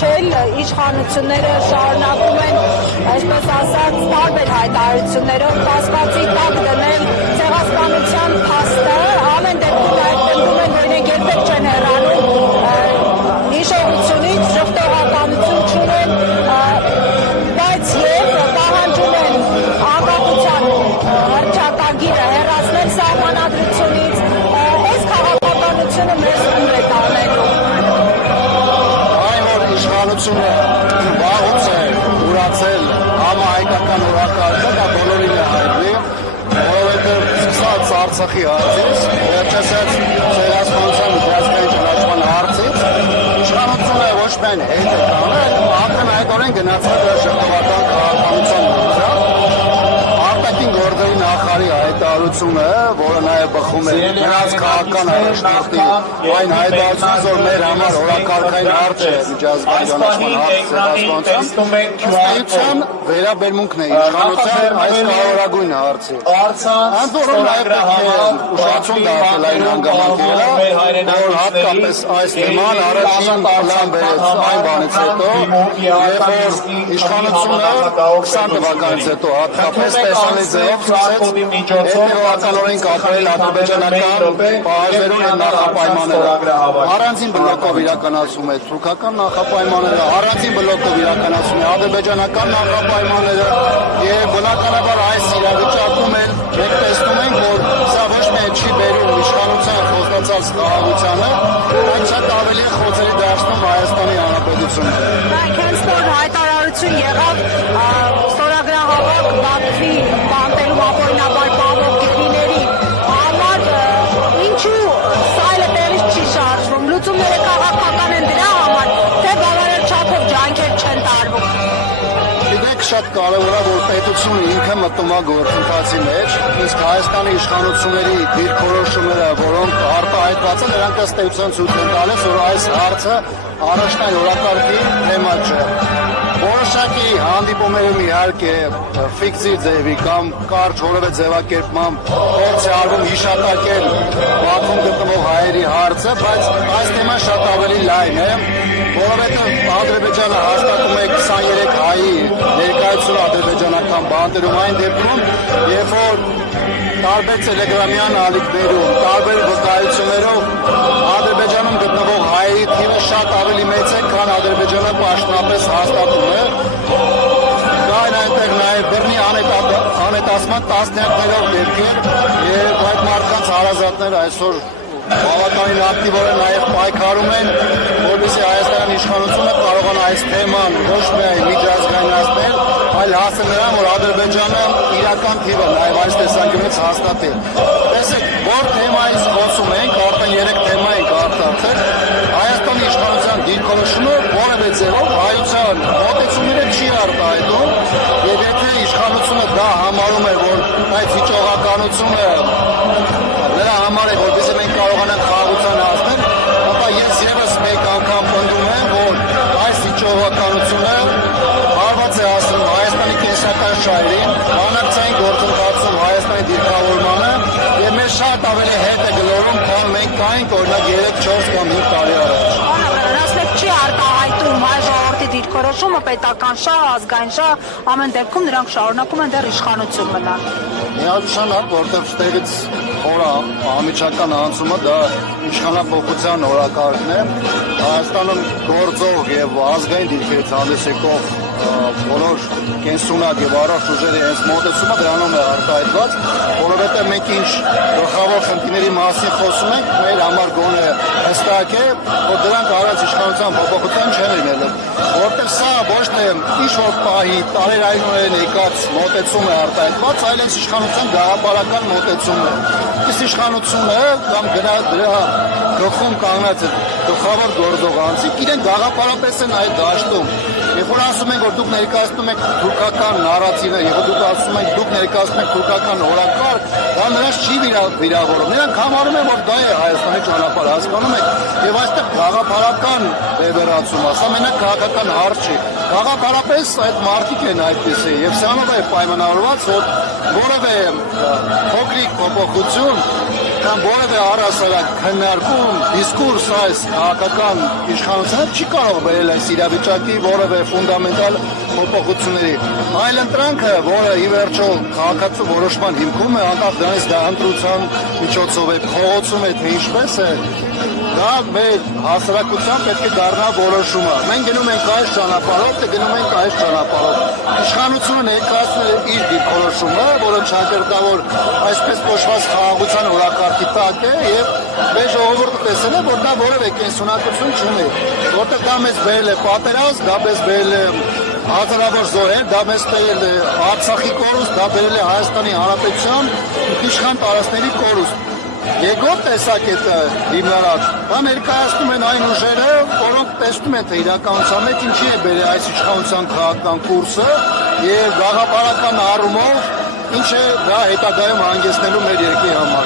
կանչել, իշխանությունները շարունակում են, այսպես ասած, տարբեր հայտարարություններով կասկածի տակ դնել ցեղասպանության փաստը, ամեն դեպքում նաև պնդում են, որ իրենք երբեք չեն հեռանում հիշողությունից, ժխտողականություն չունեն, բայց եւ պահանջում են անկախության հռչակագիրը հեռացնել սահմանադրությունից, այս քաղաքականությունը մեզ ուր է տանելու։ Այն որ իշխանությունը վաղուց է ուրացել համահայկական օրակարգը, դա բոլորին է հայտնի, որովհետև սկսած Արցախի հարցից, վերջացած ցեղասպանության միջազգային ճանաչման հարցից, իշխանությունը ոչ միայն հետ է տանել, ակնհայտորեն գնացել դրա ժողովական քաղաքականության ուղղությամբ, արտաքին գործերի նախարարի հայտարարությունը, որը նաև բխում է նրանց քաղաքական առաջնորդի այն հայտարարությունից, որ մեր համար օրակարգային հարց է միջազգային ճանաչման հարցը, վերաբերմունքն է իշխանության այս կարևորագույն հարցի։ Ընդ որում նաև ուշադրություն դարձել այն հանգամանքերը, որ հատկապես այս թեման առաջին պլան բերեց այն բանից հետո, երբ որ իշխանությունը 20 թվականից հետո հատկապես տեսանի ձևով սկսեց հետևականորեն կատարել ադրբեջանական պահանջներուն եւ նախապայմանները։ Առանձին բլոկով իրականացում է թուրքական նախապայմանները, առանձին բլոկով իրականացում է ադրբեջանական նախապայմանները եւ բնականաբար այս իրավիճակում էլ մենք տեսնում ենք, որ սա ոչ միայն չի բերում իշխանության խոստացած խաղաղությանը, այլ շատ ավելի խոցելի դարձնում Հայաստանի Հանրապետությունը։ Հենց որ հայտարարություն եղավ ստորագրահավաք Բաքվի բանտերում ապօրինաբար պահվող գերիների համար, ինչու սա էլ տեղից չի շարժվում, լուծումները քաղաքական են դրա համար, թե բավարար չափով ջանքեր չեն տարվում։ Գիտեք, շատ կարևոր է, որ պետությունը ինքը մտնում է գործընթացի մեջ, իսկ Հայաստանի իշխանությունների դիրքորոշումները, որոնք արտահայտված են, նրանք ըստ էության ցույց են տալիս, որ այս հարցը առաջնային օրակարգի թեմա չէ։ Որոշակի հանդիպումներում իհարկե ֆիկցիվ ձևի կամ կարճ որևէ ձևակերպմամբ փորձ է արվում հիշատակել Բաքվում գտնվող հայերի հարցը, բայց այս թեման շատ ավելի լայն է, որովհետև Ադրբեջանը հաստատում է 23 հայի ներկայությունը ադրբեջանական բանտերում այն դեպքում, երբ որ տարբեր տելեգրամյան ալիքներում, տարբեր վկայություններով Ադրբեջանում գտնվող հայերի թիվը շատ ավելի մեծ է, քան Ադրբեջանը պաշտոնապես հաստատում է։ Կային այնտեղ նաև բռնի անհետացման տասնյակներով դեպքեր եւ այդ մարդկանց հարազատները այսօր բավականին ակտիվորեն նաև պայքարում են, որպեսզի Հայաստանի իշխանությունը կարողանա այս թեման ոչ միայն միջազգայնացնել, այլ հասնել նրան, որ Ադրբեջանը իրական թիվը նաև այս տեսանկյունից հաստատի։ Տեսեք, որ թեմայից խոսում ենք, արդեն 3 թեմա ենք արտացել, Հայաստանի իշխանության դիրքորոշումը որևէ ձևով հայության մոտեցումները չի արտահայտում, եւ եթե իշխանությունը դա համարում է, որ այդ հիճողականությունը նրա համար է, որպեսզի մենք կարողանանք խաղաղության հասնել, ապա ես եւս մեկ անգամ պնդում եմ, որ այս հիճողականությունը հարված է հասնում Հայաստանի կենսական շահերին, բանակցային գործընթացում Հայաստանի դիրքավորմանը եւ մեր շատ ավելի հետ է գլորում, քան մենք կայինք օրինակ 3-4 կամ 5 տարի առաջ։ Չի արտահայտում հայ ժողովրդի դիրքորոշումը, պետական շահ, ազգային շահ, ամեն դեպքում նրանք շարունակում են դեռ իշխանություն մնալ։ Միանշանակ, որտեղ ստեղից խորը անմիջական անցումը դա իշխանափոխության օրակարգն է, Հայաստանում գործող եւ ազգային դիրքերից հանդես եկող բոլոր կենսունակ եւ առողջ ուժերի հենց մոտեցումը դրանում է արտահայտված, որովհետեւ մենք ինչ գլխավոր խնդիրների մասին խոսում ենք, մեր համար գոնե հստակ է, որ դրանք առանց իշխանության փոփոխության չեն լինելու, որտեղ սա ոչ թե ինչ-որ պահի տարերայնորեն եկած մոտեցում է արտահայտված, այլ հենց իշխանության գաղափարական մոտեցումն է։ Իսկ իշխանությունը կամ դրա գլխում կանգնած գլխավոր գործողանցիկ իրենք գաղափարապես են այդ դաշտում։ Երբ որ ասում են, որ դուք ներկայացնում եք թուրքական նարատիվը, եւ դուք ասում եք դուք ներկայացնում եք թուրքական օրակարգ, դա նրանց չի վիրավորում։ Նրանք համարում են, որ դա է Հայաստանի ճանապարհը, հասկանում եք, եւ այստեղ գաղափարական բևեռացում, ասա մենակ քաղաքական հարց չի։ Գաղափարապես այդ մարդիկ են այդպեսի, եւ սրանով է պայմանավորված, որ որևէ փոքրիկ փոփոխություն կամ որևէ առհասարակ քննարկում, դիսկուրս այս քաղաքական իշխանությունը չի կարող բերել այս իրավիճակի որևէ ֆունդամենտալ փոփոխությունների։ Այլ ընտրանքը, որը ի վերջո քաղաքացու որոշման հիմքում է, անկախ դրանից դա ընտրության միջոցով է, փողոցում է, թե ինչպես է, դա մեր հասարակության պետք է դառնա որոշումը։ Մենք գնում ենք այս ճանապարհով, թե գնում ենք այս ճանապարհով։ Իշխանությունը ներկայացնում է իր դիրքորոշումը, որը ճակերտավոր այսպես կոչված խաղաղության օրակարգի տակ է եւ մեր ժողովուրդը տեսել է, որ դա որևէ կենսունակություն չունի, որտեղ դա մեզ բերել է պատերազմ, դա մեզ բերել է հազարավոր զոհեր, դա մեզ բերել է Արցախի կորուստ, դա բերել է Հայաստանի Հանրապետության իշխան տարածքների կորուստ։ Երկրորդ տեսակետը հիմնարար, դա ներկայացնում են այն ուժերը, որոնք տեսնում են, թե իրականության մեջ ինչի է բերել այս իշխանության քաղաքական կուրսը եւ գաղափարական առումով ինչ է դա հետագայում հանգեցնելու մեր երկրի համար։